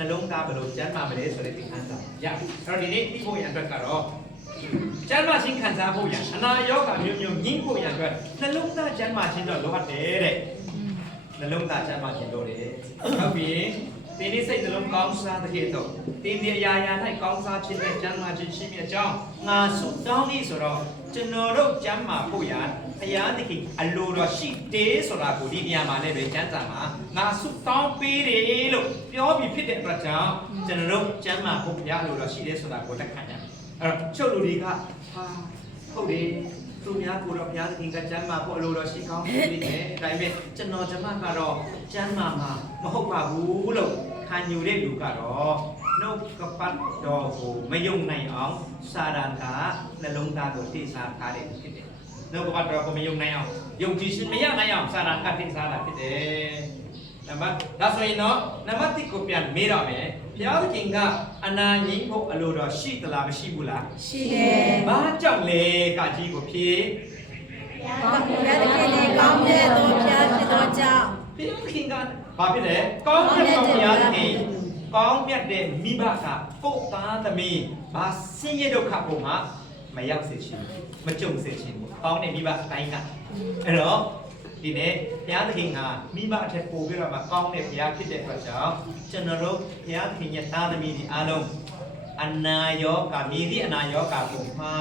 နှလုံးသားဘယ်လိုကျန်းမာမလဲဆိုတဲ့သင်ခန်းစာရပြီအဲ့တော့ဒီနေ့ဒီဖို့ရန်အတွက်ကတော့ကျန်းမာခြင်းခံစားဖို့ရန်အနာရောဂါမျိုးမျိုးညှင်းဖို့ရန်အတွက်နှလုံးသားကျန်းမာခြင်းတော့လိုအပ်တယ်တဲ့နှလုံးသားကျန်းမာခြင်းလိုတယ်ဟုတ်ပြီဒီနေ့စိတ်နှလုံးကောင်းစားတဲ့ခေတ်တော့တင်းဒီအရာရာ၌ကောင်းစားခြင်းနဲ့ကျန်းမာခြင်းရှိမြအကြောင်းငါဆုတောင်းနေဆိုတော့ကျွန်တော်တို့ကျမ်းမာဖို့ရန် ဘုရားသခင်အလိုတော်ရှိတယ်ဆိုတာကိုဒီနေရာမှာလည်းပဲကျမ်းစာမှာငါဆုတောင်းပေးတယ်လို့ပြောပြီးဖြစ်တဲ့အတွက်ကြောင့်ကျွန်တော်တို့ကျမ်းမာဖို့ဘုရားအလိုတော်ရှိတယ်ဆိုတာကိုတက်ခံရမယ်အဲ့တော့ချုပ်လူတွေကဟာဟုတ်တယ်သူများကိုတော့ဘုရားသခင်ကကျမ်းမာဖို့အလိုတော်ရှိကောင်းပြီနဲ့ဒါပေမဲ့ကျွန်တော်ကျမကတော့ကျမ်းမာမှာမဟုတ်ပါဘူးလို့ခံယူတဲ့လူကတော့နှုတ်ကပတ်တော်ကိုမယုံနိုင်အောင်စာရန်ကနှလုံးသားကိုတိစားထားတယ်ဖြစ်တယ် နှုတ်ကပတ်တော်ကိုမယုံနိုင်အောင်ယုံကြည်ခြင်းမရနိုင်အောင်စာရန်ကတိစားတာဖြစ်တယ်နံပါတ်ဒါဆိုရင်တော့နံပါတ်1ကိုပြန်မေးတော့မယ်ဘုရားသခင်ကအနာငြိမ်းဖို့အလိုတော်ရှိသလားမရှိဘူးလားရှိတယ်ဘာကြောင့်လဲကကြီးကိုဖြေ။ကောင်းဘုရားသခင်နဲ့ကောင်းမြတ်သောဘုရားဖြစ်သောကြောင့်ဘုရားသခင်ကဘာဖြစ်လဲကောင်းမြတ်သောဘုရားသခင်ကောင်းမြတ်တဲ့မိဘကပုတ်သားသမီးဘာဆင်းရဲဒုက္ခပုံမှာမရောက်စေချင်ဘူးမကြုံစေချင်ဘူး ကောင်းတဲ့မိဘအတိုင်းကအဲ့တော့ဒီနေ့ဘုရားသခင်ကမိဘအထက်ပို့ပြီးတော့မှကောင်းတဲ့ဘုရားဖြစ်တဲ့အတွက်ကြောင့်ကျွန်တော်တို့ဘုရားသခင်ရဲ့သားသမီးတွေအားလုံးအနာရောဂါမြည်သည့်အနာရောဂါပုံမှာ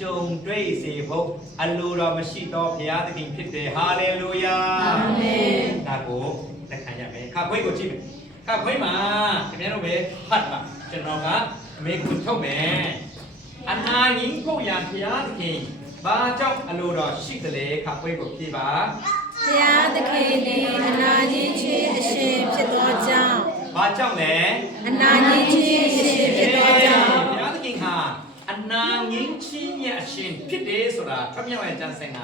ကြုံတွေ့စေဖို့အလိုတော်မရှိတော့ဘုရားသခင်ဖြစ်တယ်ဟာလေလုယာအာမင်ဒါကိုလက်ခံရမယ်ခါခွေးကိုကြည့်မယ်ခါခွေးမှာခင်ဗျားတို့ပဲဖတ်ပါကျွန်တော်ကအမေကိုထုတ်မယ်အနာငင်းဖို့ရဘုရားသခင် ဘာကြောင့်အလိုတော်ရှိတယ်လဲခါခွေးကိုပြေးပါဘုရားသခင်သည်အနာကြီးချင်းအရှင်ဖြစ်သောကြောင့်ဘာကြောင့်လဲအနာကြီးချင်းအရှင်ဖြစ်သောကြောင့်ဘုရားသခင်ဟာအနာငင်းချင်းရဲ့အရှင်ဖြစ်တယ်ဆိုတာထွမြောက်ရဲ့ကျမ်းစင်က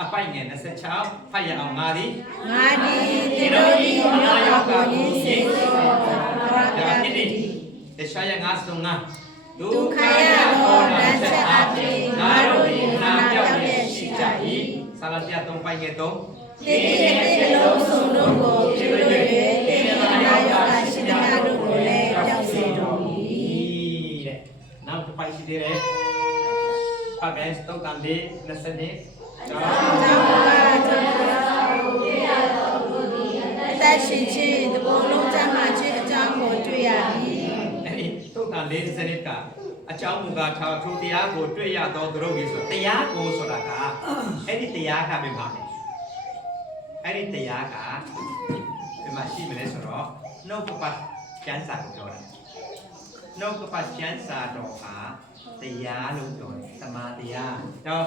အပိုက်ငယ်26ဖတ်ရအောင်ငါသည်ငါသည်တိရောဒီမြောက်ပါကိုရင်းစေသောဘာဝကတိတခြားရငါဆုံးငါ ဒုက္ခရသောတန်ချက်အပြင်ငါတို့သည်နာပြောက်လျက်ရှိကြ၏စာလပြတ်သုံးပိုက်ငယ်သုံးတိတိတိလုံးစုံတို့ကိုပြု၍တိတိနာယောဂရှိသမျှတို့ကိုလည်းကြောက်စေတော်မူ၏။တဲ့။နောက်တစ်ပိုက်ရှိသေးတယ်။အဂိုင်းစတုတ်တန်လေး20နှစ်။ဒါသောကသောသက်ရှိခြင်းတဘောလုံးကျမ်းမာခြင်း လေး20နှစ်ကအကြောင်းမူကားထားထိုတရားကိုတွေ့ရသောသူတို့ကြီးဆိုတရားကိုဆိုတာကအဲ့ဒီတရားကပဲပါမယ်။အဲ့ဒီတရားကဒီမှာရှိမလဲဆိုတော့နှုတ်ကပတ်ကျမ်းစာကိုပြောတာ။နှုတ်ကပတ်ကျမ်းစာတော်ဟာတရားလို့ပြောတယ်။သမာတရား။တော့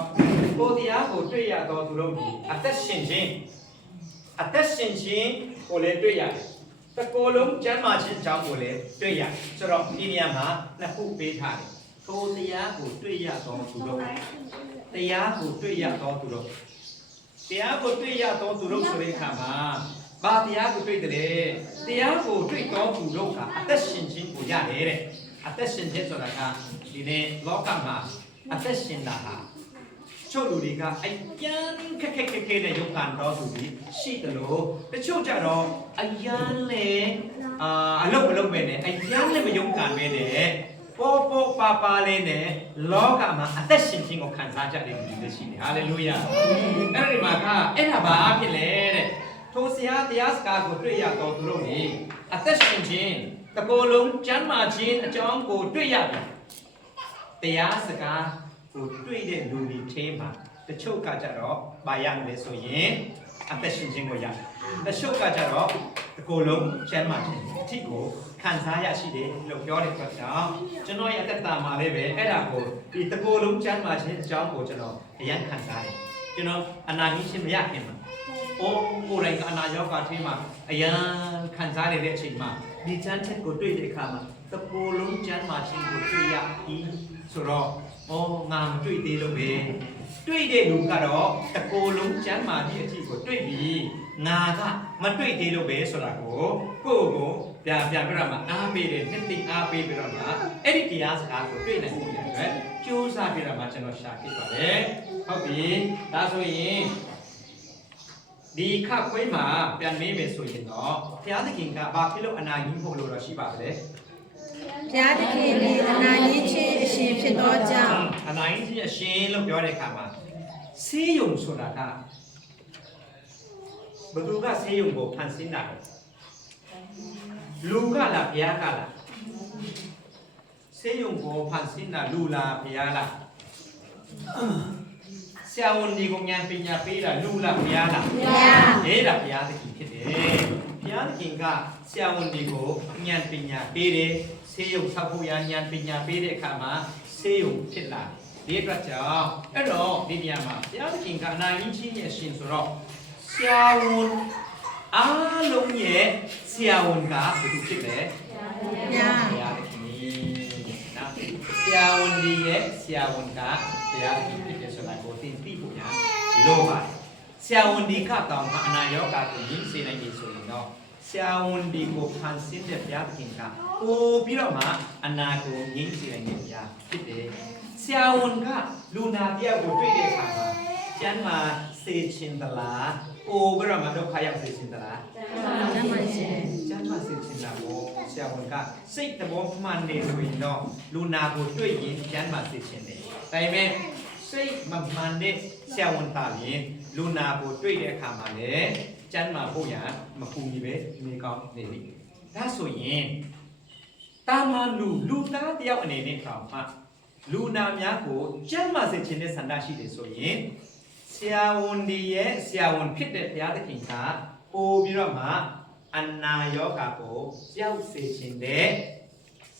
ကိုယ်တရားကိုတွေ့ရသောသူတို့ကြီးအသက်ရှင်ခြင်းအသက်ရှင်ခြင်းကိုလည်းတွေ့ရတယ်။ တကောလုံးကျမ်းမာခြင်းအကြောင်းကိုလည်းတွေ့ရတယ်။ဆိုတော့ဒီနေရာမှာနှစ်ခုပေးထားတယ်။ထိုတရားကိုတွေ့ရသောသူတို့တရားကိုတွေ့ရသောသူတို့တရားကိုတွေ့ရသောသူတို့ဆိုတဲ့အခါမှာဘာတရားကိုတွေ့တယ်လဲ။တရားကိုတွေ့သောသူတို့ကအသက်ရှင်ခြင်းကိုရတယ်တဲ့။အသက်ရှင်ခြင်းဆိုတာကဒီနေ့လောကမှာအသက်ရှင်တာဟာ ချို့လူတွေကအယံခက်ခက်ခက်ခဲနဲ့ရုပ်ကန်တော်သူတွေရှိတယ်လို့တချို့ကြတော့အယံလေအာအလုတ်မလုတ်ပဲနဲ့အယံလည်းမယုံကန်ပဲနဲ့ပေါ်ပေါ်ပါပါလေးနဲ့လောကမှာအသက်ရှင်ခြင်းကိုခံစားကြတဲ့လူတွေရှိတယ်ဟာလေလုယာအဲ့ဒီမှာကအဲ့ဒါဘာဖြစ်လဲတဲ့ထိုဆရာတရားစကားကိုတွေ့ရတော့သူတို့နေအသက်ရှင်ခြင်းတကိုယ်လုံးကျမ်းမာခြင်းအကြောင်းကိုတွေ့ရပြီတရားစကား ကိုတွေ့တဲ့လူတွေထဲမှာတချို့ကကြတော့မရမလဲဆိုရင်အသက်ရှင်ခြင်းကိုရတယ်။တချို့ကကြတော့ဒီကိုယ်လုံးကျမ်းမာခြင်းအထစ်ကိုခံစားရရှိတယ်လို့ပြောတဲ့အတွက်ကြောင့်ကျွန်တော်ရဲ့အသက်တာမှာလည်းပဲအဲ့ဒါကိုဒီတကိုယ်လုံးကျမ်းမာခြင်းအကြောင်းကိုကျွန်တော်အရင်ခံစားတယ်။ကျွန်တော်အနာကြီးခြင်းမရခင်မှာအိုးကိုယ်တိုင်ကအနာရောဂါထဲမှာအရန်ခံစားရတဲ့အချိန်မှာဒီချမ်းချက်ကိုတွေ့တဲ့အခါမှာတကိုယ်လုံးကျမ်းမာခြင်းကိုတွေ့ရပြီးဆိုတော့ အော်ငါမတွေ့သေးလို့ပဲတွေ့တဲ့လူကတော့တကိုယ်လုံးကျမ်းမာသည့်အထိကိုတွေ့ပြီငါကမတွေ့သေးလို့ပဲဆိုတာကိုကိုယ့်ကိုပြန်ပြန်ပြရမှာအားပေးတယ်နှစ်သိအားပေးပြီးတော့မှအဲ့ဒီတရားစကားကိုတွေ့နိုင်ဖို့ရတဲ့ကြိုးစားပြရမှာကျွန်တော်ရှာဖြစ်ပါတယ်ဟုတ်ပြီဒါဆိုရင်ဒီခခွေးမှာပြန်မေးမယ်ဆိုရင်တော့ဘုရားသခင်ကဘာဖြစ်လို့အနာကြီးဖို့လို့တော့ရှိပါသလဲ ဘုရားသခင်သည်အနာရင်းချင်းအရှင်ဖြစ်သောကြောင့်အနာကြီးအရှင်လို့ပြောတဲ့အခါမှာဆေးရုံဆိုတာကဘသူကဆေးရုံကိုဖန်ဆင်းတာလဲလူကလားဘုရားကလားဆေးရုံကိုဖန်ဆင်းတာလူလားဘုရားလားဆရာဝန်ဒီကိုဉာဏ်ပညာပေးတာလူလားဘုရားလားဘုရားအဲ့ဒါဘုရားသခင်ဖြစ်တယ်ဘုရားသခင်ကဆရာဝန်တွေကိုဉာဏ်ပညာပေးတယ် ဆေးရုံဆောက်ဖို့ရဉာဏ်ပညာပေးတဲ့အခါမှာဆေးရုံဖြစ်လာတယ်ဒီအတွက်ကြောင့်အဲ့တော့ဒီနေရာမှာဘုရားသခင်ကအနာကြီးချင်းရဲ့ရှင်ဆိုတော့ဆရာဝန်အားလုံးရဲ့ဆရာဝန်ကဘယ်သူဖြစ်လဲဘုရားဘုရားသခင်နော်ဆရာဝန်ဒီရဲ့ဆရာဝန်ကဘုရားသခင်ဖြစ်တယ်ဆိုတာကိုသင်သိဖို့ညာလိုပါတယ်ဆရာဝန်ဒီကတောင်မှအနာရောဂါကိုရင်းစေနိုင်ပြီဆိုရင်တော့ ဆရာဝန်ဒီကိုဖန်ဆင်းတဲ့ဘုရားသခင်ကပို့ပြီးတော့မှအနာကိုရင်းစေနိုင်တဲ့ဘုရားဖြစ်တယ်ဆရာဝန်ကလူနာတယောက်ကိုတွေ့တဲ့အခါမှာကျမ်းမာစေချင်သလားပို့ပြီးတော့မှဒုက္ခရောက်စေချင်သလားကျမ်းပါရှင်ကျမ်းမာစေချင်တာကိုဆရာဝန်ကစိတ်တဘောမှန်နေဆိုရင်တော့လူနာကိုတွေ့ရင်ကျမ်းမာစေချင်တယ်။ဒါပေမဲ့စိတ်မမှန်တဲ့ဆရာဝန်သားရင်လူနာကိုတွေ့တဲ့အခါမှာလည်း ကျမ်းမာဖို့ရမပူညီပဲနေကောင်းနေပြီ။ဒါဆိုရင်တာမန်လူလူသားတယောက်အနေနဲ့တောင်မှလူနာများကိုကျမ်းမာစေချင်တဲ့ဆန္ဒရှိတယ်ဆိုရင်ဆရာဝန်ဒီရဲ့ဆရာဝန်ဖြစ်တဲ့ဘုရားသခင်ကပို့ပြီးတော့မှအနာယောဂါကိုကြောက်စေခြင်းတဲ့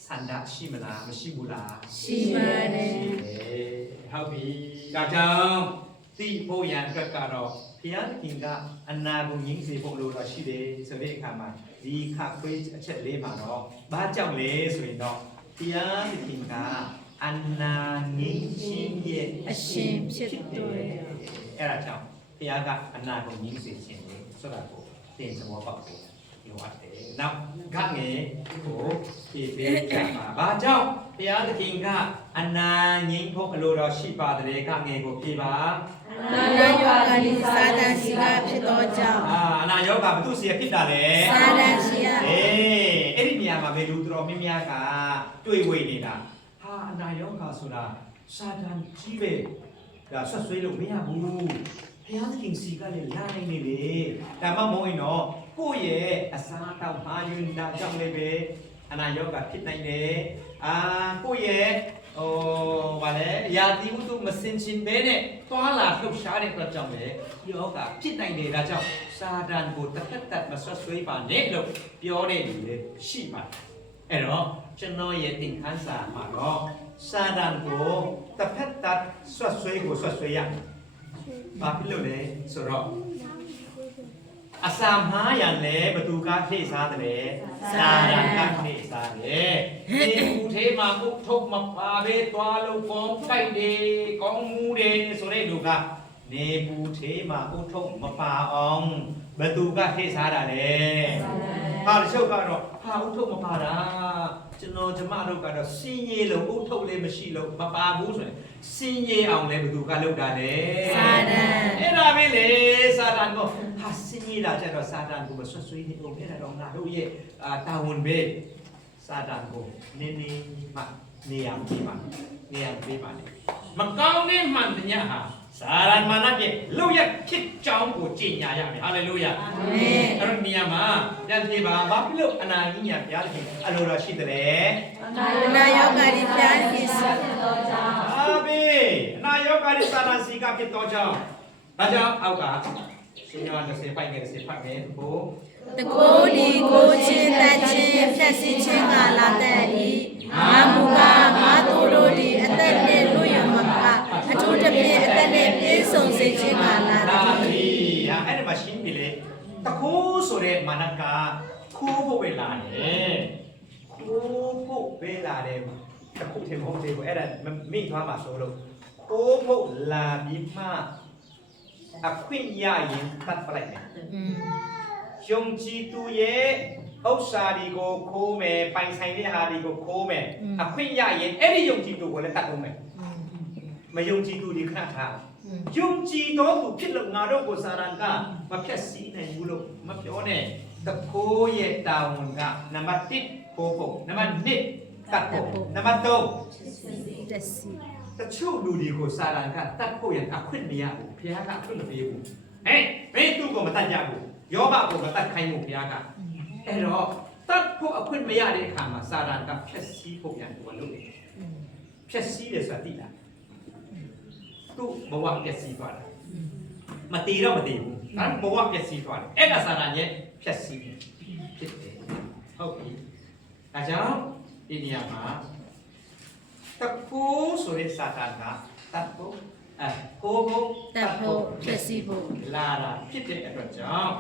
ဆန္ဒရှိမလားမရှိဘူးလားရှိပါတယ်ရှိတယ်ဟုတ်ပြီဒါကြောင့်သိဖို့ရန်အတွက်ကတော့ ဘုရားသခင်ကအနာကိုငြိမ်းစေဖို့လိုတော့ရှိတယ်ဆိုတဲ့အခါမှာဒီခခွေးအချက်လေးမှာတော့ဘာကြောင့်လဲဆိုရင်တော့ဘုရားသခင်ကအနာငြိမ်းခြင်းရဲ့အရှင်ဖြစ်တော်အဲ့ဒါကြောင့်ဘုရားကအနာကိုငြိမ်းစေခြင်းလေဆိုတာကိုသင်သဘောပေါက်တယ်လိုအပ်တယ်။နောက်ဂငယ်ကိုဖြည့်ပေးကြမှာ။ဘာကြောင့်ဘုရားသခင်ကအနာငြိမ်းဖို့အလိုတော်ရှိပါတယ်ဂငယ်ကိုဖြည့်ပါ နာနာယောဂာလိစာတန်စီကဖြစ်သောကြောင့်။အာအနာယောဂဘုသူစီဖြစ်တာလေစာတန်စီက။အေးအဲ့ဒီနေရာမှာပဲလူတော်များများကတွေ့ဝေနေတာ။ဟာအနာယောဂဆိုတာစာတန်ကြီးပဲ။ဒါဆွတ်ဆွေးလို့မရဘူး။ဘုရားသခင်စီကလည်းလာနိုင်နေလေ။ဒါမှမဟုတ်ရင်တော့ကိုယ့်ရဲ့အစားအသောက်မှာယူတာကြောင့်လည်းပဲအနာယောဂဖြစ်နိုင်တယ်အာကိုယ့်ရဲ့ ဟိုဗာလဲယာတိဝတ္ထုမစင်ချင်ပဲနဲ့သွားလာလှုပ်ရှားတဲ့အတွက်ကြောင့်ပဲယောဂဖြစ်နိုင်တယ်ဒါကြောင့်စာဒန်ကိုတစ်ဖက်သက်မဆွတ်ဆွေးပါနဲ့လို့ပြောတဲ့လူတွေရှိပါတယ်အဲ့တော့ကျွန်တော်ရဲ့သင်ခန်းစာမှာတော့စာဒန်ကိုတစ်ဖက်သက်ဆွတ်ဆွေးကိုဆွတ်ဆွေးရဘာဖြစ်လို့လဲဆိုတော့ အစာမှားရန်လဲဘသူကလှည့်စားတယ်လဲစာရကနေစားတယ်ဒီဦးသေးမှာဥထုတ်မပါပဲသွားလို့ကောင်းဖိုက်တယ်ကောင်းမှုတယ်ဆိုတဲ့လူကနေပူသေးမှာဥထုတ်မပါအောင်ဘသူကထိစားတာလဲဟာတချို့ကတော့ဟာဥထုတ်မပါတာ ကျွန်တော်ကျမတို့ကတော့စင်းရီလို့ဥထုတ်လေးမရှိလို့မပါဘူးဆိုရင်စင်းရီအောင်လဲဘသူကလုပ်တာလဲစာတန်အဲ့ဒါပဲလေစာတန်ကိုဟာစင်းရီလာကြတော့စာတန်ကိုမဆွဆွေးနေအောင်အဲ့ဒါတော့ငါတို့ရဲ့အာတာဝန်ပဲစာတန်ကိုနင်းနေမှနေရပေးပါနေရပေးပါလေမကောင်းတဲ့မှန်တရားဟာ စာရမဏရဲ့လောက်ရဖြစ်ကြောင်းကိုကြင်ညာရမယ်ဟာလေလုယာအာမင်အဲ့တော့နေရာမှာပြန်ပြေပါဘာဖြစ်လို့အနာကြီးညာဘုရားရှင်အလိုတော်ရှိတယ်လဲနာယောဂာလိဖျားဖြစ်သောအာဘေအနာယောဂါရိစာနာစီကဖြစ်တော့ကြောင်းဒါကြောင့်အောက်ကရှင်ယော30ပိုက်ငယ်30ဖတ်မယ်ဘို့တကိုးဒီကိုချင်းတတ်ချင်းဖြတ်စည်းခြင်းကလာတဲ့ဤမာမူကမာတို့တို့ဒီ တခိုးဆိုတဲ့မာနကခိုးဖို့ပဲလာတယ်ခိုးဖို့ပဲလာတယ်တခုထင်မဟုတ်သေးဘူးအဲ့ဒါမိသွားမှာဆိုလို့ခိုးဖို့လာပြီးမှအခွင့်ရရင်တတ်ပလိုက်တယ်อืมယုံကြည်သူရဲ့ဥစ္စာတွေကိုခိုးမယ်ပိုင်ဆိုင်တဲ့ဟာတွေကိုခိုးမယ်အခွင့်ရရင်အဲ့ဒီယုံကြည်သူကိုလည်းတတ်အောင်မယ်မယုံကြည်သူဒီခဏထား ယုံကြည်တော်သူဖြစ်လို့ငါတို့ကိုစာရန်ကမဖြတ်စည်းနိုင်ဘူးလို့မပြောနဲ့တဖိုးရဲ့တာဝန်ကနံပါတ်1ဖိုးဖို့နံပါတ်2တတ်ဖို့နံပါတ်3တက်စီတချို့လူတွေကိုစာရန်ကတတ်ဖို့ရအခွင့်မရဘူးဘုရားကအခွင့်မပေးဘူးဟဲ့ဘယ်သူကိုမတတ်ကြဘူးယောဘကိုမတတ်ခိုင်းဘူးဘုရားကအဲ့တော့တတ်ဖို့အခွင့်မရတဲ့အခါမှာစာရန်ကဖြတ်စည်းဖို့ရန်ကိုလုပ်တယ်ဖြတ်စည်းတယ်ဆိုတာသိလား သူ့ဘဝပျက်စီးသွားတယ်မတည်တော့မတည်ဘူးဒါဘဝပျက်စီးသွားတယ်အဲ့ဒါစာရန်ရဲ့ဖြတ်စည်းဖြစ်တယ်ဟုတ်ပြီဒါကြောင့်ဒီနေရာမှာတကူဆိုတဲ့စာတန်ကတတ်ဖို့အဲကိုကိုတက်ဖို့တက်စီဖို့လာတာဖြစ်တဲ့အတွက်ကြောင့်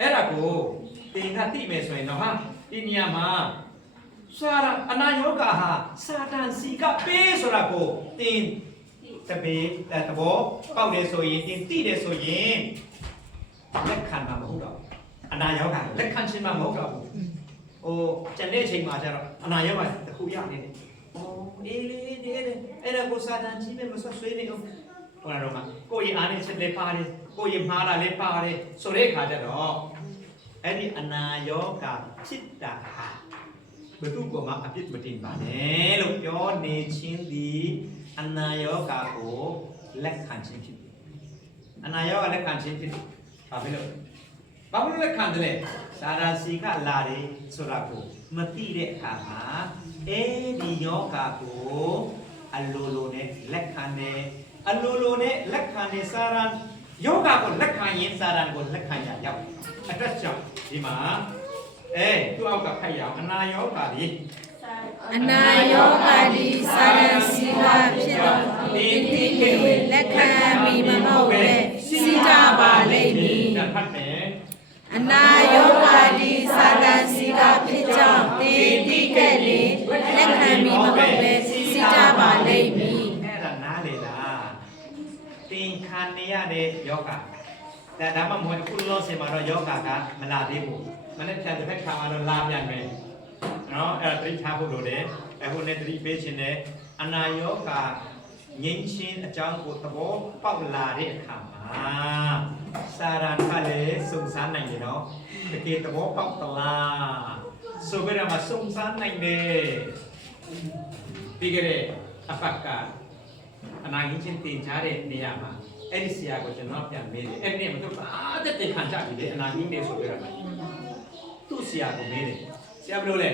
အဲ့ဒါကိုတင်ကသိမယ်ဆိုရင်တော့ဟာဒီနေရာမှာစာရအနာယောဂဟာစာတန်စီကပေးဆိုတာကိုတင် တပေတဘောပေါက်တယ်ဆိုရင်တင်သိတယ်ဆိုရင်လက်ခံမှာမဟုတ်တော့ဘူးအနာယောဂလက်ခံခြင်းမှာမဟုတ်တော့ဘူးဟိုကျန်တဲ့အချိန်မှာကျတော့အနာရောဂါတစ်ခုရနေတယ်။အော်အေးလေဒီအဲ့ဒါအဲ့ဒါကိုစာတန်ကြီးနဲ့မဆွဆွေးနေအောင်ဟိုကတော့မှကိုယ့်ရဲ့အားနဲ့ချက်လေးပါတယ်ကိုယ့်ရဲ့မှားတာလေးပါတယ်ဆိုတဲ့အခါကျတော့အဲ့ဒီအနာရောဂါဖြစ်တာဟာဘယ်သူကမှအပြစ်မတင်ပါနဲ့လို့ပြောနေချင်းဒီ အနာရောဂါကိုလက်ခံခြင်းဖြစ်တယ်။အနာရောဂါလက်ခံခြင်းဖြစ်တယ်။ဘာဖြစ်လို့ဘာလို့လက်ခံတယ်လဲစာရာစီကလာတယ်ဆိုတာကိုမသိတဲ့အခါမှာအဲဒီယောဂါကိုအလိုလိုနဲ့လက်ခံတယ်အလိုလိုနဲ့လက်ခံတယ်စာရန်ယောဂါကိုလက်ခံရင်စာရန်ကိုလက်ခံရရောက်အတွက်ကြောင့်ဒီမှာအဲသူ့အောက်ကခိုက်ရအောင်အနာယောဂါဒီ အနာယောဂါဒီစာရန်စီကဖြစ်တော်တင်တိကေလက်ခံမိမဟုတ်ပဲစီကြပါလိမ့်မည်ဒါဖတ်တယ်အနာယောဂါဒီစာတန်စီကဖြစ်ကြောင်းတင်တိကဲ့လေလက်ခံမိမဟုတ်ပဲစီကြပါလိမ့်မည်အဲ့ဒါနားလေလားတင်ခံနေရတဲ့ယောဂဒါဒါမှမဟုတ်အခုလောဆယ်မှာတော့ယောဂကမလာသေးဘူးမနေ့ဖြတ်တစ်ဖက်ခါမှာတော့လာပြန်မယ် နော်အဲ့ဒါသတိထားဖို့လိုတယ်အခုနဲ့သတိပေးခြင်းနဲ့အနာယောဂငြိမ်းချင်းအကြောင်းကိုသဘောပေါက်လာတဲ့အခါမှာစာရန်ကလည်းစုံစမ်းနိုင်တယ်နော်တကယ်သဘောပေါက်သလားဆိုပြီးတော့မှစုံစမ်းနိုင်တယ်ပြီးကြတဲ့အဖက်ကအနာကြီးချင်းတင်ကြားတဲ့နေရာမှာအဲ့ဒီဆရာကိုကျွန်တော်ပြန်မေးတယ်အဲ့ဒီနေရာမှာသူအားတက်တက်ခံကြပြီလေအနာကြီးနေဆိုပြရမှာသူ့ဆရာကိုမေးတယ်ဆရာဘယ်လိုလဲ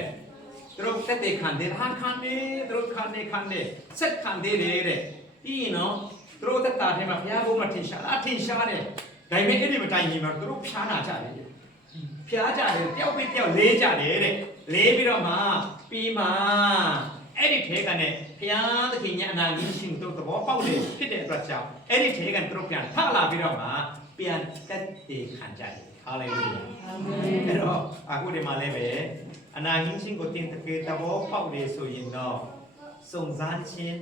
သူတို့တက်တက်ခံတယ်ဟာခံနေသူတို့ခံနေခံနေစက်ခံတယ်လေတဲ့ပြီးရင်နော်သူတို့တက်တာထဲမှာဘုရားဘုရားထင်ရှားလားထင်ရှားတယ်ဒါပေမဲ့အဲ့ဒီမတိုင်ခင်မှာသူတို့ဖျားနာကြတယ်ဖျားကြတယ်တယောက်ပြီးတယောက်လေးကြတယ်တဲ့လေးပြီးတော့မှပြီးမှအဲ့ဒီထဲကနဲ့ဖျားသခင်ညအနာကြီးရှင်တို့သဘောပေါက်တယ်ဖြစ်တဲ့အတွက်ကြောင့်အဲ့ဒီထဲကသူတို့ပြန်ထလာပြီးတော့မှပြန်တက်တည်ခံကြတယ် ဟာလေလုယာအဲ့တော့အခုဒီမှာလည်းပဲအနာကြီးရှင်ကိုတင်တကယ်သဘောပေါက်တယ်ဆိုရင်တော့စုံစမ်းခြင်း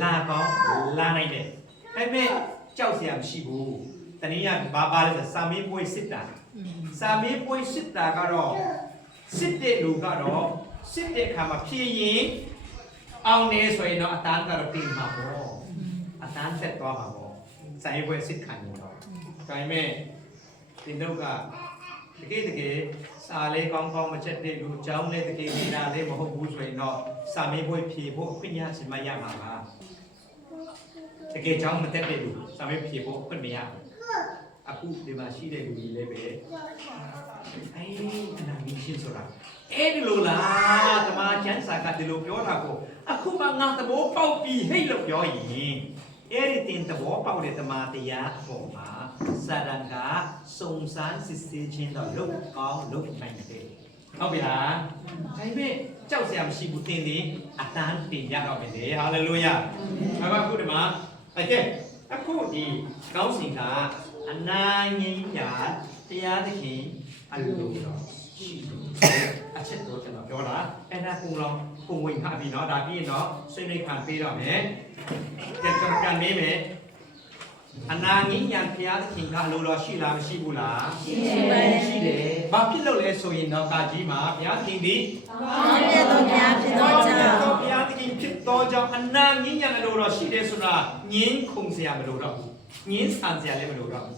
လာကောင်းလာနိုင်တယ်ဒါပေမဲ့ကြောက်စရာမရှိဘူးတနည်းအားဘာပါလဲဆိုစာမေးပွဲစစ်တာစာမေးပွဲစစ်တာကတော့စစ်တဲ့လူကတော့စစ်တဲ့အခါမှာဖြည့်ရင်အောင်နေဆိုရင်တော့အတန်းကတော့ပြင်မှာပေါ့အတန်းဆက်သွားမှာပေါ့စာမေးပွဲစစ်ခံနေတော့ဒါပေမဲ့ ဒီတော့ကတကယ်တကယ်စာလေးကောင်းကောင်းမချက်တဲ့လူကျောင်းလေးတကယ်နေတာလေးမဟုတ်ဘူးဆိုရင်တော့စာမေးပွဲဖြည့်ဖို့အခွင့်အရေးရှင်မရမှာပါတကယ်ကျောင်းမတက်တဲ့လူစာမေးဖြည့်ဖို့အခွင့်မရဘူးအခုဒီမှာရှိတဲ့လူကြီးလည်းပဲအေးအနာမင်းရှင်းဆိုတာအဲ့ဒီလိုလားတမန်ကျမ်းစာကဒီလိုပြောတာကိုအခုမှငါသဘောပေါက်ပြီဟိတ်လို့ပြောရင် အဲ့ဒီတင်သဘောပေါက်တဲ့တမန်တရားအပေါ်မှာစာရန်ကစုံစမ်းစစ်ဆေးခြင်းတော့လုပ်ကောင်းလုပ်နိုင်တယ်ဟုတ်ပြီလားဒါပေမဲ့ကြောက်စရာမရှိဘူးတင်ဒီအတန်းတင်ရတော့မယ်လေဟာလေလုယာဘာပါခုဒီမှာโอเคအခုဒီကောင်းစဉ်ကအနာငိမ့်ညာတရားသခင် အလိုလိုတော့ရှိတယ်အချက်တော့ကျွန်တော်ပြောတာအဲ့ဒါကုံလောကုံဝင်ခါပြီเนาะဒါပြီးရင်တော့ဆွေးနွေးခံပေးတော့မယ် ကြက်ကြောကန်မေးမယ်အနာငင်းညာဖျားသခင်ကအလိုတော်ရှိလားမရှိဘူးလားရှိပါတယ်ရှိတယ်ဘာဖြစ်လို့လဲဆိုရင်တော့ကာကြီးမှာဘုရားသခင်ဒီကောင်းမြတ်သောဘုရားဖြစ်သောကြောင့်ဘုရားသခင်ဖြစ်သောကြောင့်အနာငင်းညာအလိုတော်ရှိတယ်ဆိုတာငင်းခုန်စရာမလိုတော့ဘူးငင်းဆန်စရာလည်းမလိုတော့ဘူး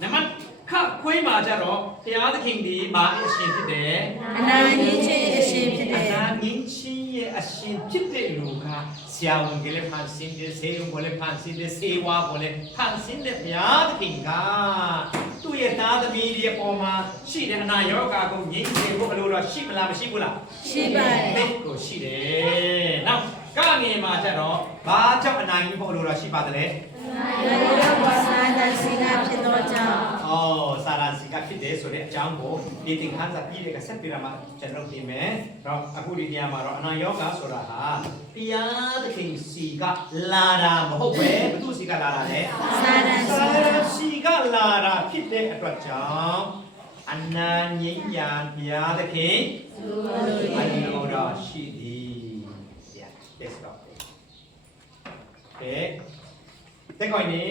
နံပါတ်ခခွေးမှာကြတော့ဘုရားသခင်ဒီမာအရှင်ဖြစ်တယ်အနာကြီးချင်းအရှင်ဖြစ်အတယ်နာငင်းချင်း ရဲ့အရှင်ဖြစ်တဲ့လူကဆရာဝန်ကလေးဖန်ဆင်းတဲ့ဆေးရုံကလေးဖန်ဆင်းတဲ့ဆေးဝါးကလေးဖန်ဆင်းတဲ့ဘုရားသခင်ကသူ့ရဲ့သားသမီးတွေအပေါ်မှာရှိတဲ့အနာရောဂါကိုငြိမ်းစေဖို့အလိုတော်ရှိမလားမရှိဘူးလားရှိပါတယ်တိတ်ကိုရှိတယ်။နောက်ကငင်မှာကျတော့ဘာကြောင့်အနာကြီးဖို့လို့တော့ရှိပါသလဲနာရီရောဝဆာဒစီကဖြစ်သောကြောင့် ။အော်စာရစီက ဖြစ်တယ်ဆိုတဲ့အကြောင်းကိုဒီသင်ခန်းစာပြီးတဲ့ကဆက်ပြရမှာကျွန်တော်ပြင်မယ်။တော့အခုဒီနေရာမှာတော့အနာယောဂဆိုတာဟာတရားသခင်စီကလာတာမဟုတ်ပဲဘသူစီကလာတာလဲစာဒ။စီစာရစီကလာတာဖြစ်တဲ့အတွက်ကြောင့်အနာငြိမ်းညာဘုရားသခင်အလိုတော်ရှိသည်။ Yeah, let's go. Okay. တက်ခွိုင်းနေ